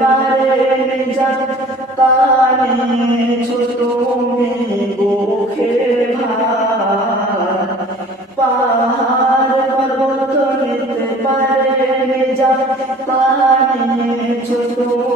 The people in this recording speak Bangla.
পারে নিজাত কানিয়েছো তুমি বুকে ভার। পাহাড় পর্বত নিতে পারে নিজাত কানিয়েছো তুমি